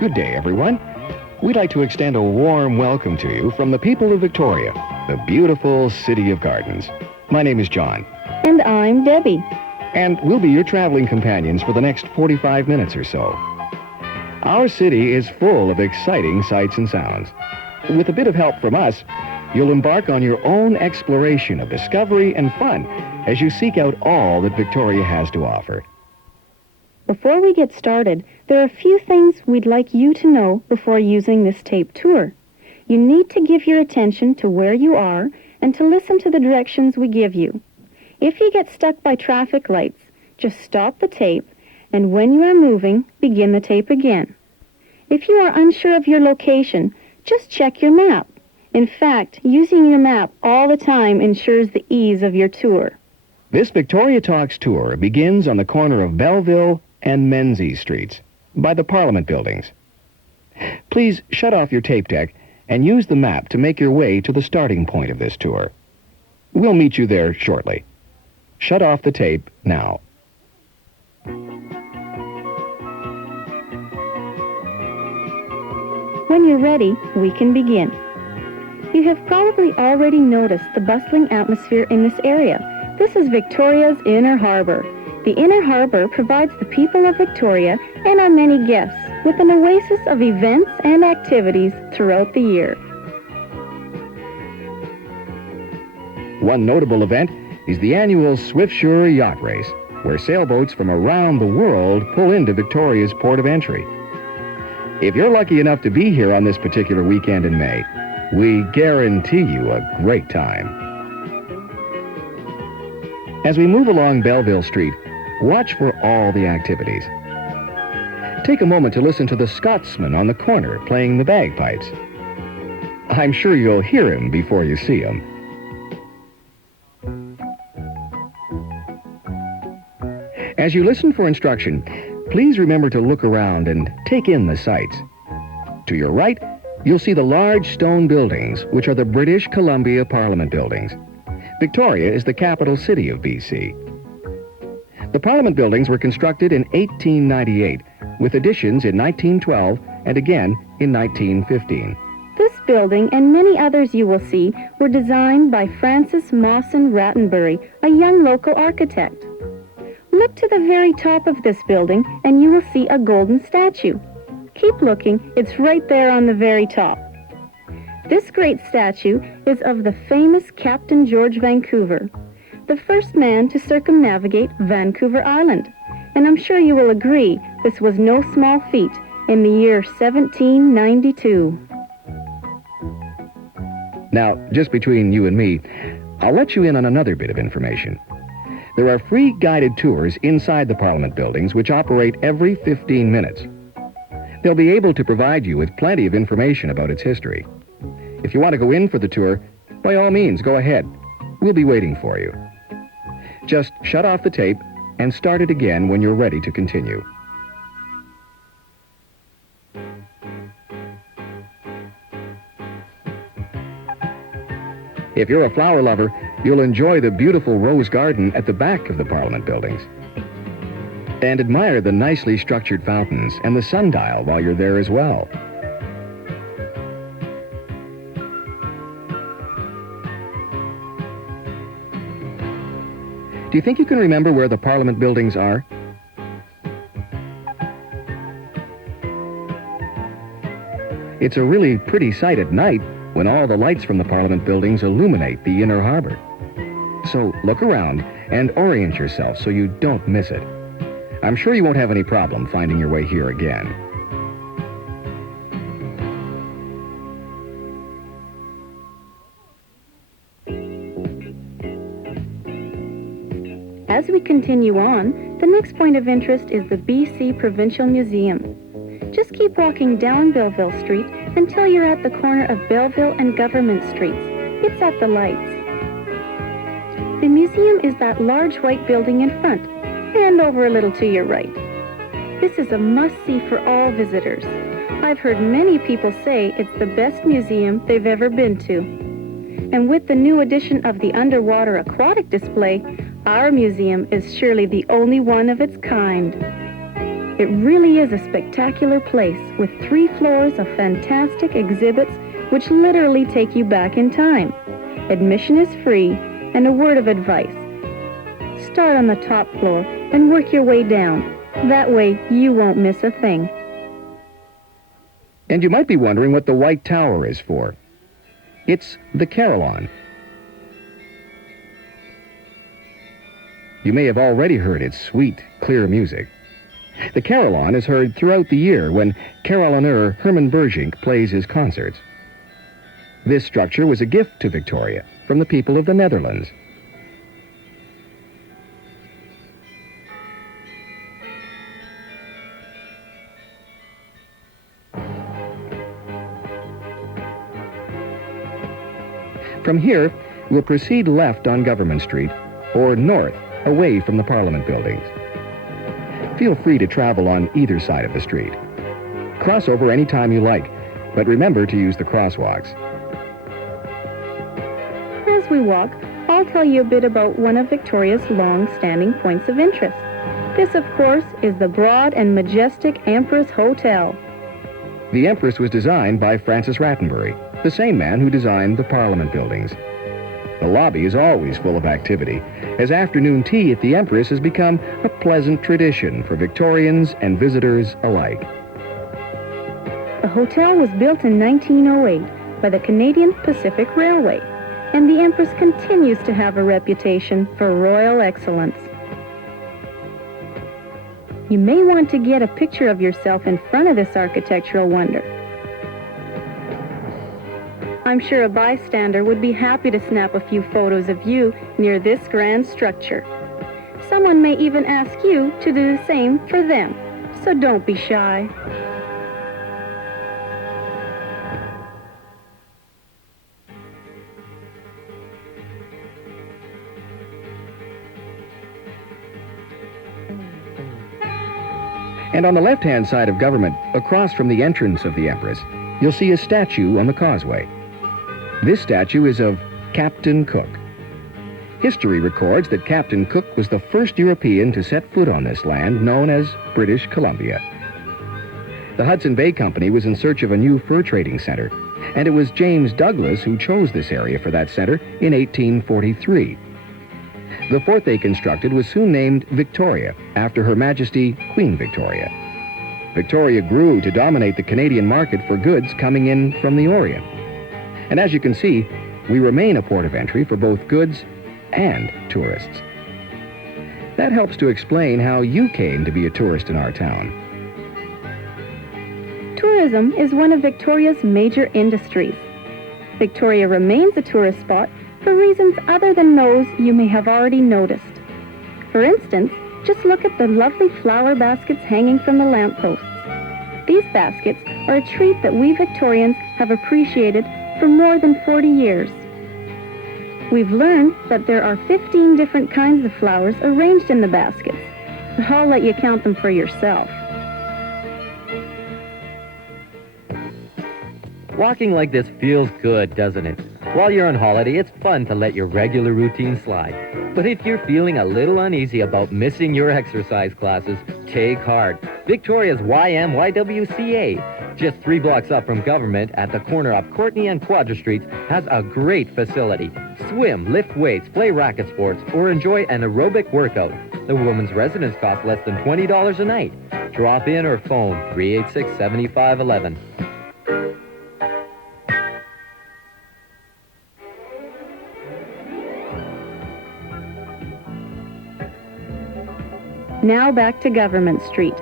Good day, everyone. We'd like to extend a warm welcome to you from the people of Victoria, the beautiful city of gardens. My name is John. And I'm Debbie. And we'll be your traveling companions for the next 45 minutes or so. Our city is full of exciting sights and sounds. With a bit of help from us, you'll embark on your own exploration of discovery and fun as you seek out all that Victoria has to offer. Before we get started, there are a few things we'd like you to know before using this tape tour. You need to give your attention to where you are and to listen to the directions we give you. If you get stuck by traffic lights, just stop the tape, and when you are moving, begin the tape again. If you are unsure of your location, just check your map. In fact, using your map all the time ensures the ease of your tour. This Victoria Talks tour begins on the corner of Belleville and Menzies Streets, by the Parliament buildings. Please shut off your tape deck and use the map to make your way to the starting point of this tour. We'll meet you there shortly. Shut off the tape now. When you're ready, we can begin. You have probably already noticed the bustling atmosphere in this area. This is Victoria's Inner Harbor. The Inner Harbor provides the people of Victoria and our many guests with an oasis of events and activities throughout the year. One notable event is the annual Swiftsure Yacht Race, where sailboats from around the world pull into Victoria's port of entry. If you're lucky enough to be here on this particular weekend in May, we guarantee you a great time. As we move along Belleville Street, watch for all the activities. Take a moment to listen to the Scotsman on the corner playing the bagpipes. I'm sure you'll hear him before you see him. As you listen for instruction, please remember to look around and take in the sights. To your right, you'll see the large stone buildings, which are the British Columbia Parliament buildings. Victoria is the capital city of BC. The Parliament buildings were constructed in 1898, with additions in 1912 and again in 1915. This building and many others you will see were designed by Francis Mawson Rattenbury, a young local architect. Look to the very top of this building and you will see a golden statue. Keep looking, it's right there on the very top. This great statue is of the famous Captain George Vancouver, the first man to circumnavigate Vancouver Island. And I'm sure you will agree this was no small feat in the year 1792. Now, just between you and me, I'll let you in on another bit of information. There are free guided tours inside the Parliament buildings which operate every 15 minutes. They'll be able to provide you with plenty of information about its history. If you want to go in for the tour, by all means, go ahead. We'll be waiting for you. Just shut off the tape and start it again when you're ready to continue. If you're a flower lover, you'll enjoy the beautiful rose garden at the back of the Parliament buildings. And admire the nicely structured fountains and the sundial while you're there as well. Do you think you can remember where the Parliament buildings are? It's a really pretty sight at night when all the lights from the Parliament buildings illuminate the Inner Harbor. So look around and orient yourself so you don't miss it. I'm sure you won't have any problem finding your way here again. As we continue on, the next point of interest is the BC Provincial Museum. Just keep walking down Belleville Street until you're at the corner of Belleville and Government Streets. It's at the lights. The museum is that large white building in front, and over a little to your right. This is a must-see for all visitors. I've heard many people say it's the best museum they've ever been to. And with the new addition of the underwater aquatic display, our museum is surely the only one of its kind. It really is a spectacular place with 3 floors of fantastic exhibits which literally take you back in time. Admission is free, and a word of advice. Start on the top floor and work your way down. That way you won't miss a thing. And you might be wondering what the White Tower is for. It's the Carillon. You may have already heard its sweet, clear music. The Carillon is heard throughout the year when carillonneur Herman Bergink plays his concerts. This structure was a gift to Victoria from the people of the Netherlands. From here, we'll proceed left on Government Street or north away from the Parliament buildings. Feel free to travel on either side of the street. Cross over any time you like, but remember to use the crosswalks. As we walk, I'll tell you a bit about one of Victoria's long-standing points of interest. This, of course, is the broad and majestic Empress Hotel. The Empress was designed by Francis Rattenbury, the same man who designed the Parliament buildings. The lobby is always full of activity, as afternoon tea at the Empress has become a pleasant tradition for Victorians and visitors alike. The hotel was built in 1908 by the Canadian Pacific Railway, and the Empress continues to have a reputation for royal excellence. You may want to get a picture of yourself in front of this architectural wonder. I'm sure a bystander would be happy to snap a few photos of you near this grand structure. Someone may even ask you to do the same for them, so don't be shy. And on the left-hand side of Government, across from the entrance of the Empress, you'll see a statue on the causeway. This statue is of Captain Cook. History records that Captain Cook was the first European to set foot on this land known as British Columbia. The Hudson Bay Company was in search of a new fur trading center, and it was James Douglas who chose this area for that center in 1843. The fort they constructed was soon named Victoria, after Her Majesty Queen Victoria. Victoria grew to dominate the Canadian market for goods coming in from the Orient. And as you can see, we remain a port of entry for both goods and tourists. That helps to explain how you came to be a tourist in our town. Tourism is one of Victoria's major industries. Victoria remains a tourist spot for reasons other than those you may have already noticed. For instance, just look at the lovely flower baskets hanging from the lampposts. These baskets are a treat that we Victorians have appreciated for more than 40 years. We've learned that there are 15 different kinds of flowers arranged in the baskets, but I'll let you count them for yourself. Walking like this feels good, doesn't it? While you're on holiday, it's fun to let your regular routine slide. But if you're feeling a little uneasy about missing your exercise classes, take heart. Victoria's YMYWCA, just 3 blocks up from Government at the corner of Courtney and Quadra Streets, has a great facility. Swim, lift weights, play racket sports, or enjoy an aerobic workout. The women's residence costs less than $20 a night. Drop in or phone 386-7511. Now back to Government Street.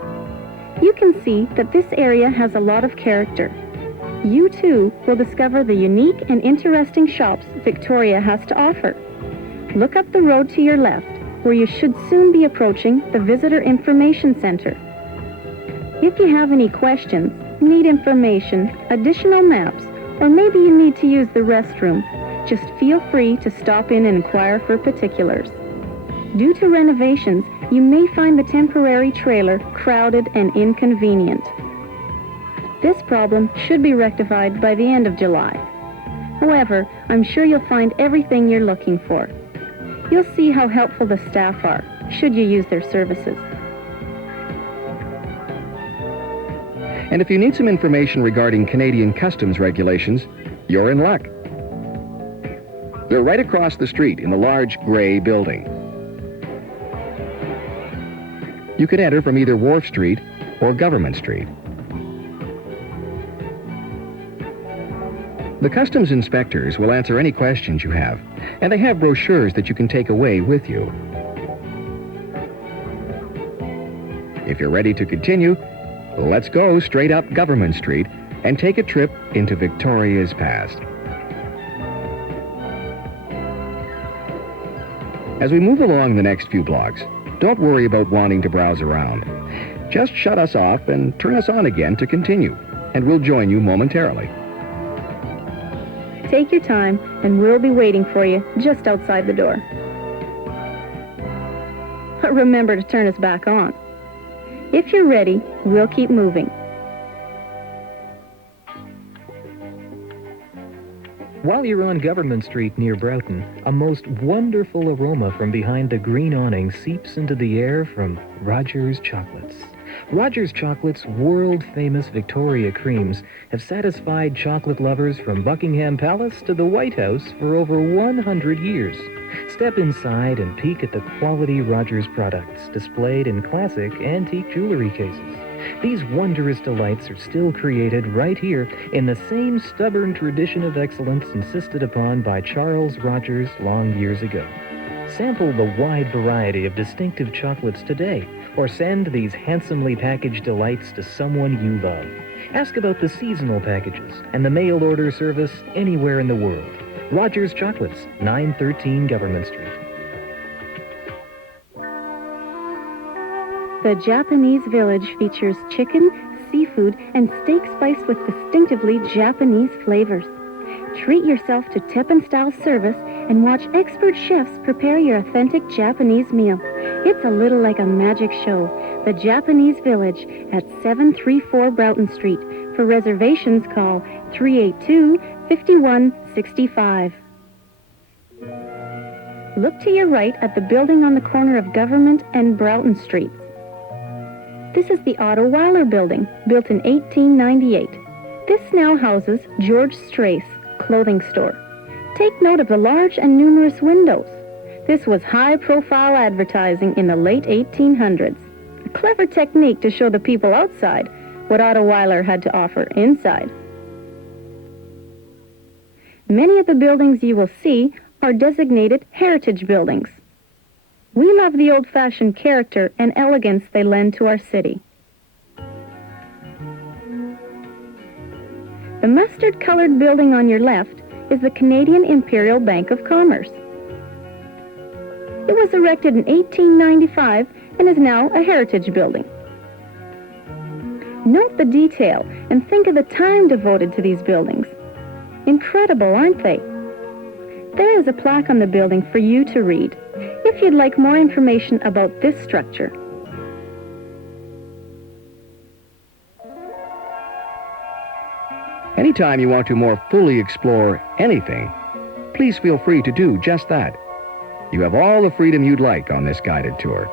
You can see that this area has a lot of character. You too will discover the unique and interesting shops Victoria has to offer. Look up the road to your left, where you should soon be approaching the Visitor Information Center. If you have any questions, need information, additional maps, or maybe you need to use the restroom, just feel free to stop in and inquire for particulars. Due to renovations, you may find the temporary trailer crowded and inconvenient. This problem should be rectified by the end of July. However, I'm sure you'll find everything you're looking for. You'll see how helpful the staff are, should you use their services. And if you need some information regarding Canadian customs regulations, you're in luck. They're right across the street in the large gray building. You could enter from either Wharf Street or Government Street. The customs inspectors will answer any questions you have, and they have brochures that you can take away with you. If you're ready to continue, let's go straight up Government Street and take a trip into Victoria's past. As we move along the next few blocks, don't worry about wanting to browse around. Just shut us off and turn us on again to continue, and we'll join you momentarily. Take your time, and we'll be waiting for you just outside the door. But remember to turn us back on. If you're ready, we'll keep moving. While you're on Government Street near Broughton, a most wonderful aroma from behind the green awning seeps into the air from Rogers Chocolates. Rogers Chocolates' world-famous Victoria creams have satisfied chocolate lovers from Buckingham Palace to the White House for over 100 years. Step inside and peek at the quality Rogers products displayed in classic antique jewelry cases. These wondrous delights are still created right here in the same stubborn tradition of excellence insisted upon by Charles Rogers long years ago. Sample the wide variety of distinctive chocolates today, or send these handsomely packaged delights to someone you love. Ask about the seasonal packages and the mail order service anywhere in the world. Rogers Chocolates, 913 Government Street. The Japanese Village features chicken, seafood, and steak spiced with distinctively Japanese flavors. Treat yourself to tip-and-style service and watch expert chefs prepare your authentic Japanese meal. It's a little like a magic show. The Japanese Village at 734 Broughton Street. For reservations, call 382-5165. Look to your right at the building on the corner of Government and Broughton Streets. This is the Otto Weiler Building, built in 1898. This now houses George Strace Clothing Store. Take note of the large and numerous windows. This was high-profile advertising in the late 1800s. A clever technique to show the people outside what Otto Weiler had to offer inside. Many of the buildings you will see are designated heritage buildings. We love the old-fashioned character and elegance they lend to our city. The mustard-colored building on your left is the Canadian Imperial Bank of Commerce. It was erected in 1895 and is now a heritage building. Note the detail and think of the time devoted to these buildings. Incredible, aren't they? There is a plaque on the building for you to read if you'd like more information about this structure. Anytime you want to more fully explore anything, please feel free to do just that. You have all the freedom you'd like on this guided tour.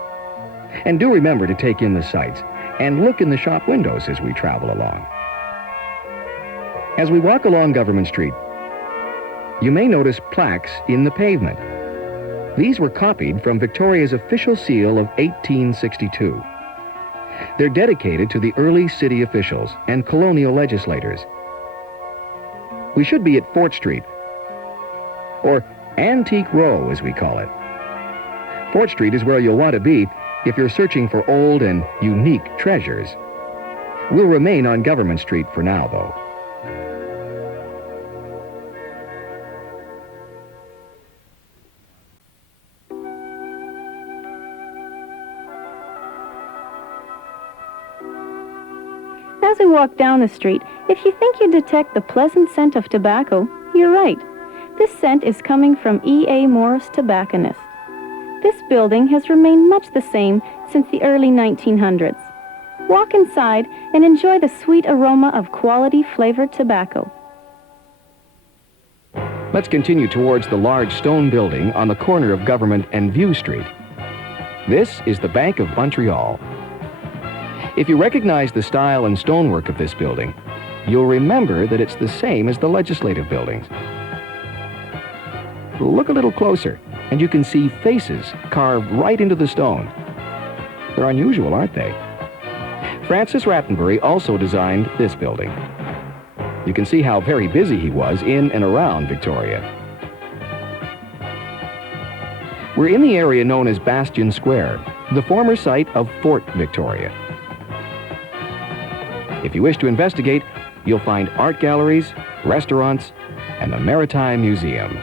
And do remember to take in the sights and look in the shop windows as we travel along. As we walk along Government Street, you may notice plaques in the pavement. These were copied from Victoria's official seal of 1862. They're dedicated to the early city officials and colonial legislators. We should be at Fort Street, or Antique Row as we call it. Fort Street is where you'll want to be if you're searching for old and unique treasures. We'll remain on Government Street for now, though. As we walk down the street, if you think you detect the pleasant scent of tobacco, you're right. This scent is coming from E.A. Morris Tobacconist. This building has remained much the same since the early 1900s. Walk inside and enjoy the sweet aroma of quality flavored tobacco. Let's continue towards the large stone building on the corner of Government and View Street. This is the Bank of Montreal. If you recognize the style and stonework of this building, you'll remember that it's the same as the legislative buildings. Look a little closer, and you can see faces carved right into the stone. They're unusual, aren't they? Francis Rattenbury also designed this building. You can see how very busy he was in and around Victoria. We're in the area known as Bastion Square, the former site of Fort Victoria. If you wish to investigate, you'll find art galleries, restaurants, and the Maritime Museum.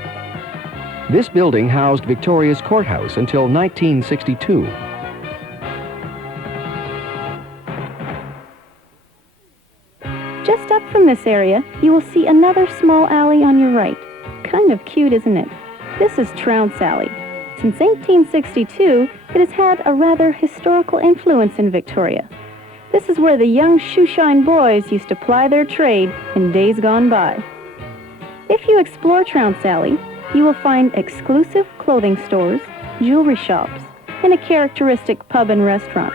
This building housed Victoria's courthouse until 1962. Just up from this area, you will see another small alley on your right. Kind of cute, isn't it? This is Trounce Alley. Since 1862, it has had a rather historical influence in Victoria. This is where the young shoeshine boys used to ply their trade in days gone by. If you explore Trounce Alley, you will find exclusive clothing stores, jewelry shops, and a characteristic pub and restaurant.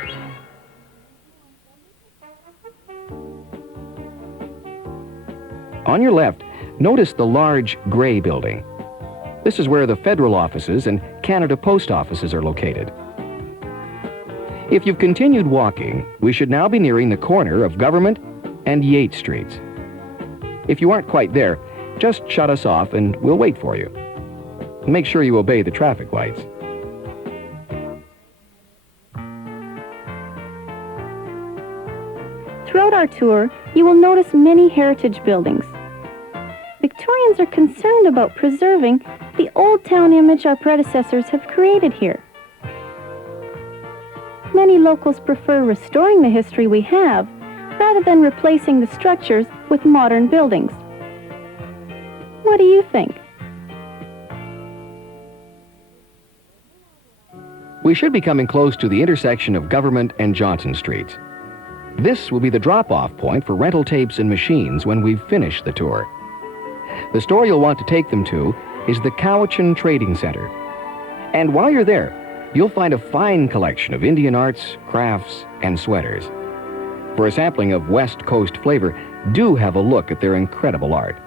On your left, notice the large gray building. This is where the federal offices and Canada Post offices are located. If you've continued walking, we should now be nearing the corner of Government and Yates Streets. If you aren't quite there, just shut us off and we'll wait for you. Make sure you obey the traffic lights. Throughout our tour, you will notice many heritage buildings. Victorians are concerned about preserving the old town image our predecessors have created here. Many locals prefer restoring the history we have rather than replacing the structures with modern buildings. What do you think? We should be coming close to the intersection of Government and Johnson Streets. This will be the drop-off point for rental tapes and machines when we've finished the tour. The store you'll want to take them to is the Cowichan Trading Center. And while you're there, you'll find a fine collection of Indian arts, crafts, and sweaters. For a sampling of West Coast flavor, do have a look at their incredible art.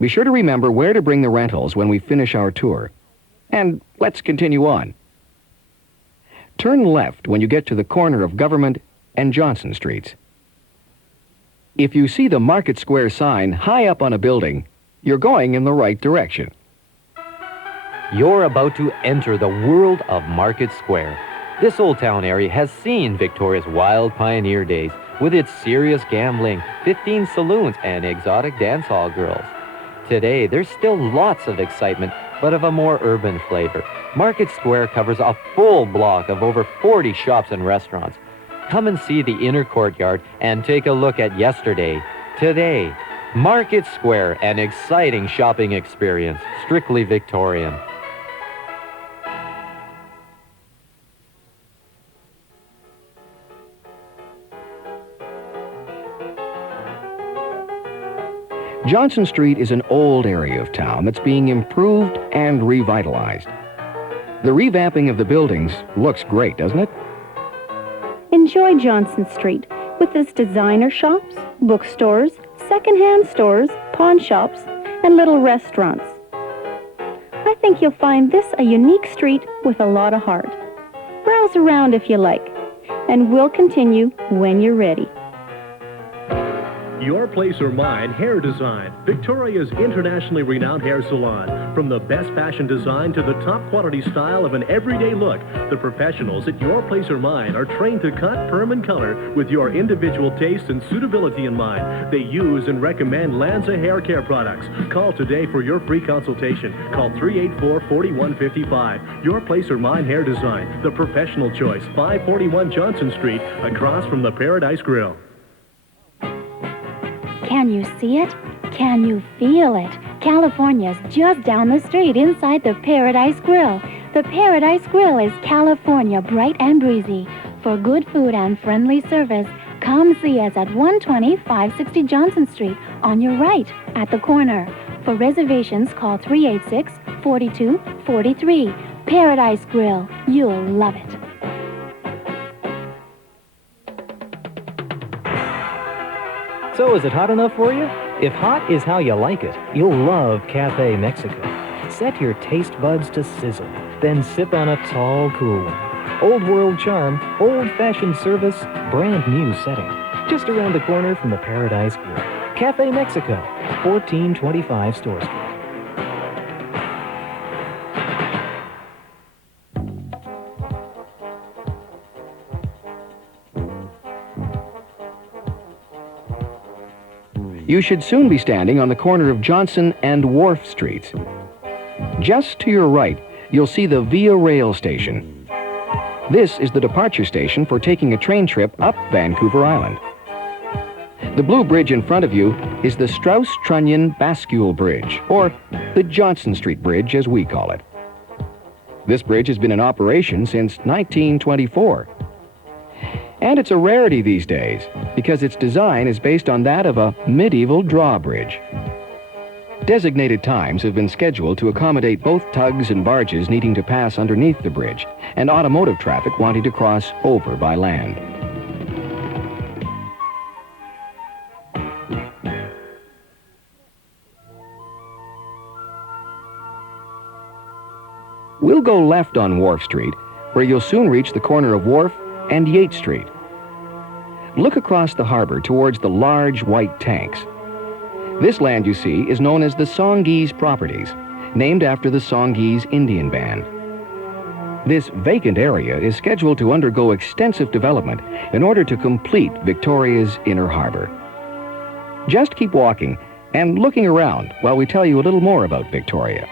Be sure to remember where to bring the rentals when we finish our tour. And let's continue on. Turn left when you get to the corner of Government and Johnson Streets. If you see the Market Square sign high up on a building, you're going in the right direction. You're about to enter the world of Market Square. This old town area has seen Victoria's wild pioneer days with its serious gambling, 15 saloons, and exotic dance hall girls. Today, there's still lots of excitement, but of a more urban flavor. Market Square covers a full block of over 40 shops and restaurants. Come and see the inner courtyard and take a look at yesterday, today. Market Square, an exciting shopping experience, strictly Victorian. Johnson Street is an old area of town that's being improved and revitalized. The revamping of the buildings looks great, doesn't it? Enjoy Johnson Street with its designer shops, bookstores, second-hand stores, pawn shops, and little restaurants. I think you'll find this a unique street with a lot of heart. Browse around if you like, and we'll continue when you're ready. Your Place or Mine Hair Design, Victoria's internationally renowned hair salon. From the best fashion design to the top quality style of an everyday look, the professionals at Your Place or Mine are trained to cut, perm, and color with your individual taste and suitability in mind. They use and recommend Lanza hair care products. Call today for your free consultation. Call 384-4155. Your Place or Mine Hair Design, the professional choice, 541 Johnson Street, across from the Paradise Grill. Can you see it? Can you feel it? California's just down the street inside the Paradise Grill. The Paradise Grill is California bright and breezy. For good food and friendly service, come see us at 120 560 Johnson Street on your right at the corner. For reservations, call 386-4243. Paradise Grill. You'll love it. So is it hot enough for you? If hot is how you like it, you'll love Cafe Mexico. Set your taste buds to sizzle, then sip on a tall, cool one. Old world charm, old-fashioned service, brand new setting. Just around the corner from the Paradise Grill. Cafe Mexico, 1425 Store Street. You should soon be standing on the corner of Johnson and Wharf Streets. Just to your right, you'll see the Via Rail station. This is the departure station for taking a train trip up Vancouver Island. The blue bridge in front of you is the Strauss-Trunnion Bascule Bridge, or the Johnson Street Bridge as we call it. This bridge has been in operation since 1924. And it's a rarity these days because its design is based on that of a medieval drawbridge. Designated times have been scheduled to accommodate both tugs and barges needing to pass underneath the bridge and automotive traffic wanting to cross over by land. We'll go left on Wharf Street, where you'll soon reach the corner of Wharf and Yates Street. Look across the harbor towards the large white tanks. This land you see is known as the Songhees Properties, named after the Songhees Indian Band. This vacant area is scheduled to undergo extensive development in order to complete Victoria's inner harbor. Just keep walking and looking around while we tell you a little more about Victoria.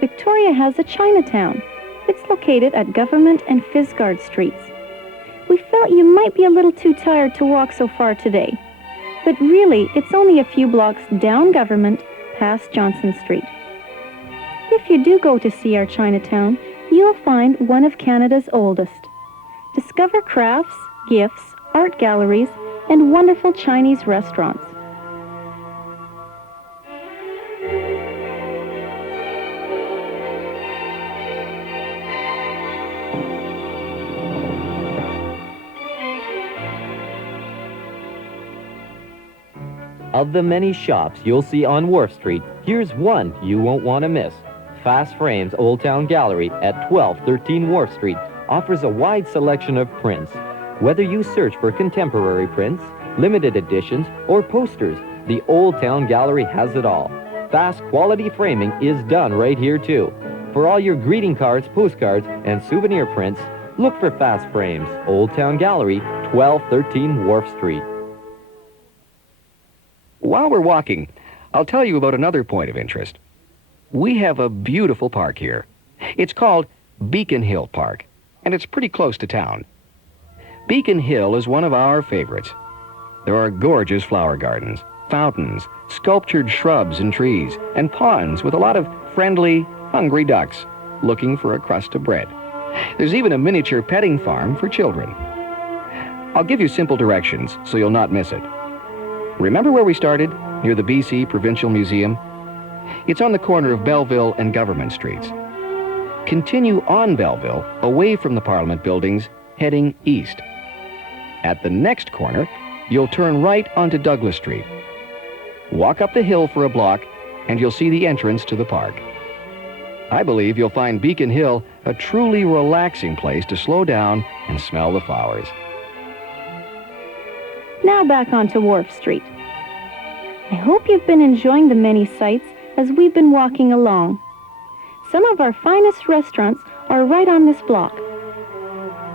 Victoria has a Chinatown. It's located at Government and Fisgard Streets. We felt you might be a little too tired to walk so far today. But really, it's only a few blocks down Government, past Johnson Street. If you do go to see our Chinatown, you'll find one of Canada's oldest. Discover crafts, gifts, art galleries, and wonderful Chinese restaurants. Of the many shops you'll see on Wharf Street, here's one you won't want to miss. Fast Frames Old Town Gallery at 1213 Wharf Street offers a wide selection of prints. Whether you search for contemporary prints, limited editions, or posters, the Old Town Gallery has it all. Fast quality framing is done right here too. For all your greeting cards, postcards, and souvenir prints, look for Fast Frames Old Town Gallery, 1213 Wharf Street. While we're walking, I'll tell you about another point of interest. We have a beautiful park here. It's called Beacon Hill Park, and it's pretty close to town. Beacon Hill is one of our favorites. There are gorgeous flower gardens, fountains, sculptured shrubs and trees, and ponds with a lot of friendly, hungry ducks looking for a crust of bread. There's even a miniature petting farm for children. I'll give you simple directions so you'll not miss it. Remember where we started, near the BC Provincial Museum? It's on the corner of Belleville and Government Streets. Continue on Belleville, away from the Parliament buildings, heading east. At the next corner, you'll turn right onto Douglas Street. Walk up the hill for a block, and you'll see the entrance to the park. I believe you'll find Beacon Hill a truly relaxing place to slow down and smell the flowers. Now back onto Wharf Street. I hope you've been enjoying the many sights as we've been walking along. Some of our finest restaurants are right on this block.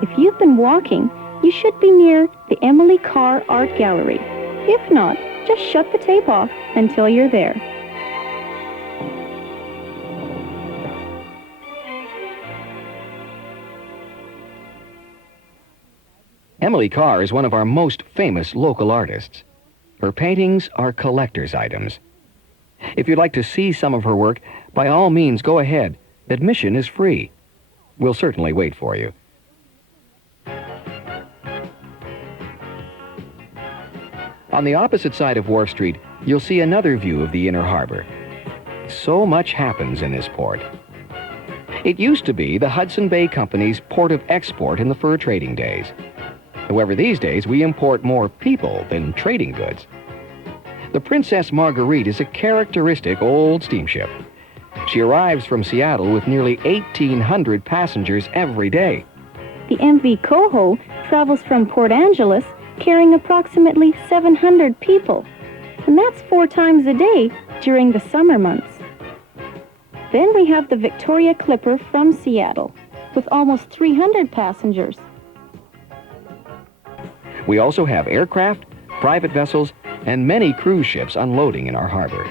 If you've been walking, you should be near the Emily Carr Art Gallery. If not, just shut the tape off until you're there. Emily Carr is one of our most famous local artists. Her paintings are collector's items. If you'd like to see some of her work, by all means go ahead. Admission is free. We'll certainly wait for you. On the opposite side of Wharf Street, you'll see another view of the inner harbor. So much happens in this port. It used to be the Hudson Bay Company's port of export in the fur trading days. However, these days we import more people than trading goods. The Princess Marguerite is a characteristic old steamship. She arrives from Seattle with nearly 1,800 passengers every day. The MV Coho travels from Port Angeles carrying approximately 700 people, and that's 4 times a day during the summer months. Then we have the Victoria Clipper from Seattle with almost 300 passengers. We also have aircraft, private vessels, and many cruise ships unloading in our harbor.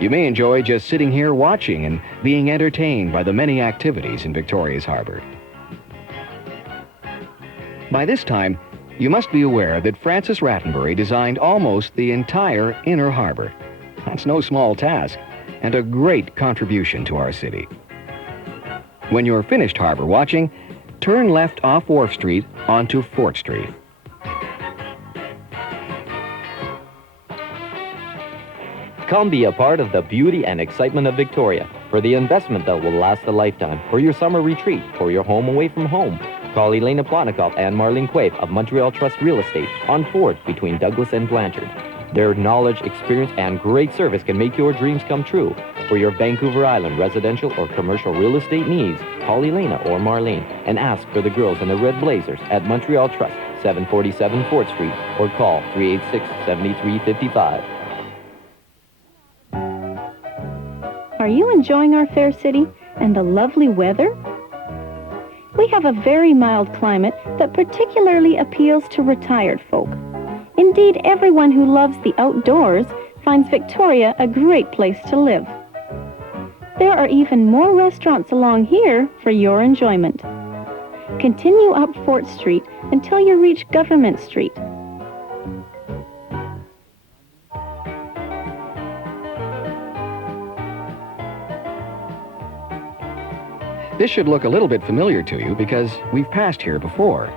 You may enjoy just sitting here watching and being entertained by the many activities in Victoria's harbor. By this time, you must be aware that Francis Rattenbury designed almost the entire inner harbor. That's no small task, and a great contribution to our city. When you're finished harbor watching, turn left off Wharf Street onto Fort Street. Come be a part of the beauty and excitement of Victoria for the investment that will last a lifetime, for your summer retreat, for your home away from home. Call Elena Plotnikoff and Marlene Quaid of Montreal Trust Real Estate on Ford between Douglas and Blanchard. Their knowledge, experience, and great service can make your dreams come true. For your Vancouver Island residential or commercial real estate needs, call Elena or Marlene and ask for the girls in the red blazers at Montreal Trust, 747 Fort Street, or call 386-7355. Are you enjoying our fair city and the lovely weather? We have a very mild climate that particularly appeals to retired folk. Indeed, everyone who loves the outdoors finds Victoria a great place to live. There are even more restaurants along here for your enjoyment. Continue up Fort Street until you reach Government Street. This should look a little bit familiar to you because we've passed here before.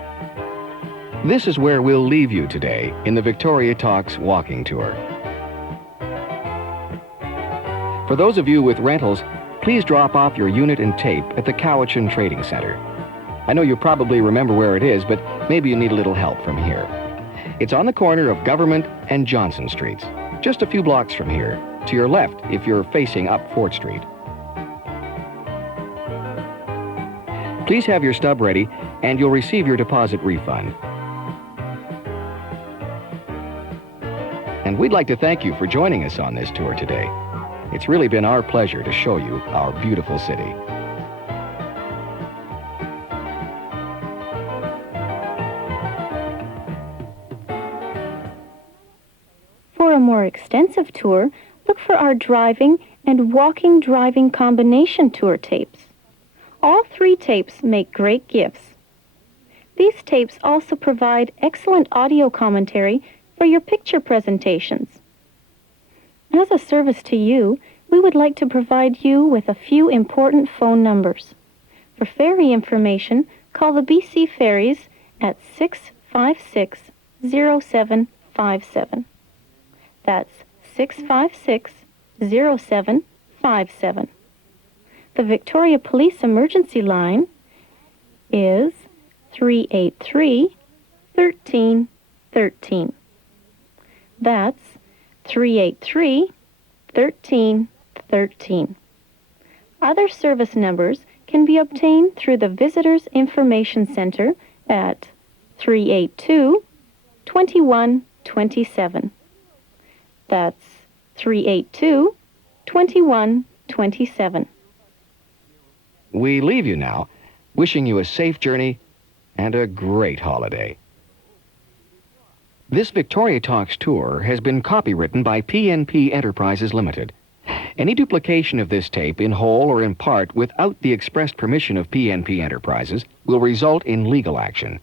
This is where we'll leave you today in the Victoria Talks walking tour. For those of you with rentals, please drop off your unit and tape at the Cowichan Trading Center. I know you probably remember where it is, but maybe you need a little help from here. It's on the corner of Government and Johnson Streets, just a few blocks from here, to your left if you're facing up Fort Street. Please have your stub ready, and you'll receive your deposit refund. And we'd like to thank you for joining us on this tour today. It's really been our pleasure to show you our beautiful city. For a more extensive tour, look for our driving and walking driving combination tour tapes. All 3 tapes make great gifts. These tapes also provide excellent audio commentary for your picture presentations. As a service to you, we would like to provide you with a few important phone numbers. For ferry information, call the BC Ferries at 656-0757. That's 656-0757. The Victoria Police Emergency Line is 383-1313. That's 383-1313. Other service numbers can be obtained through the Visitors Information Center at 382-2127. That's 382-2127. We leave you now, wishing you a safe journey and a great holiday. This Victoria Talks tour has been copywritten by PNP Enterprises Limited. Any duplication of this tape in whole or in part without the expressed permission of PNP Enterprises will result in legal action.